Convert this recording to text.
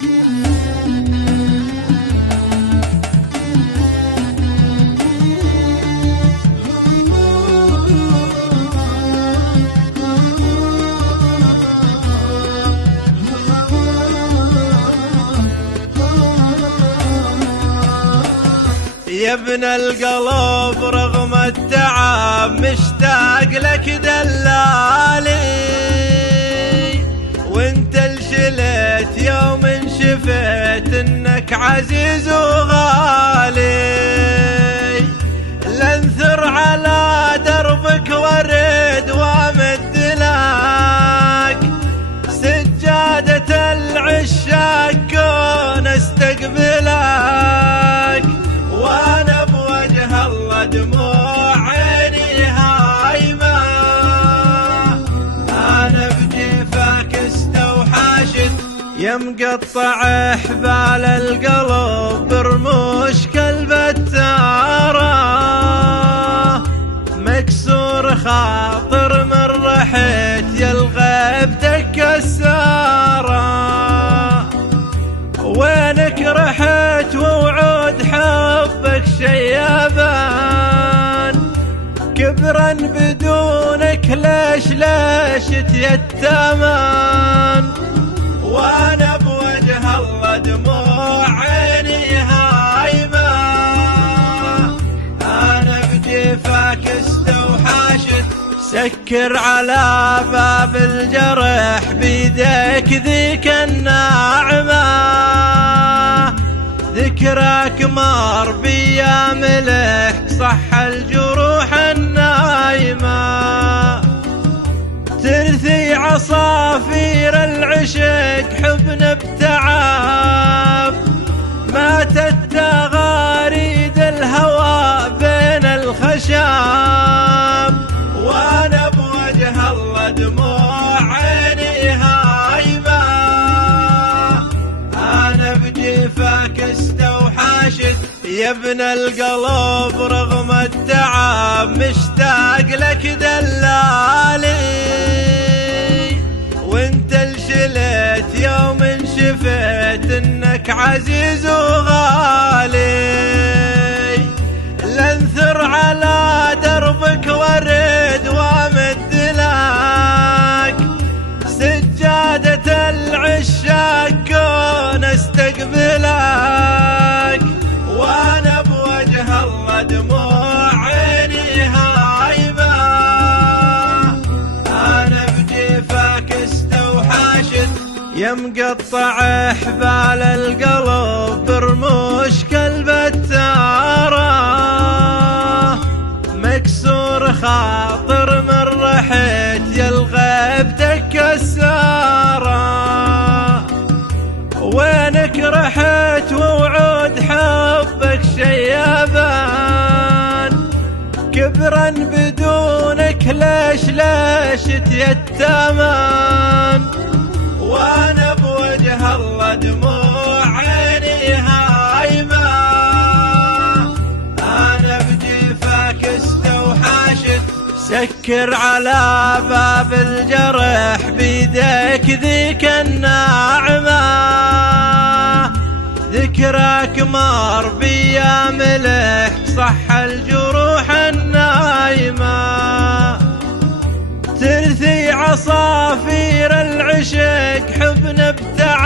يا ابن القلب رغم التعب مشتاق لك دلالي، وانت الشليت يوم شفيت انك عزيز وغالي، لانثر على دربك ورد وامد لك سجادة العشاق كون استقبلك، وانا بوجه الله دموع عيني هايمة، انا بجيفك استوحشت يا مقطع احبال القلب برموش كالبتارة، مكسور خاطر من رحت يا الغيبتك كسارة، وينك رحت ووعود حبك شيبان، كبرا بدونك ليش تيتمان، وانا بوجه الله دموع عيني هايمة، انا بجيفك استوحشت سكر على باب الجرح بيديك ذيك الناعمة، ذكرك مر بيا ملح صح الجروح النايمة، ترثي عصافير العشق حبن بتعب، ماتت تغاريد الهوى بين الخشاب، وانا بوجه الله دموع عيني هايمة، انا بجيفك استوحشت يا ابن القلب رغم التعب مشتاق لك دلالي، وانت الشليت يوم شفيت انك عزيز وغالي، لانثر على دربك ورد وامد لك سجادة العشاق كون استقبلك، وانا بوجه الله دموع عيني هايمة، انا بجيفك استوحشت يا مقطع احبال القلب برموش كالبتارة، مكسور خاطر من رحت يا الغيبتك كسارة، وينك رحت ووعود حبك شيبان، كبرا بدونك ليش تيتمان، وانا بوجه الله دموع عيني هايمة، انا بجيفك استوحشت سكر على باب الجرح بيديك ذيك الناعمة، ذكرك مر بيا ملح صح الجروح النايمة، ترثي عصافير العشق حبن بتعب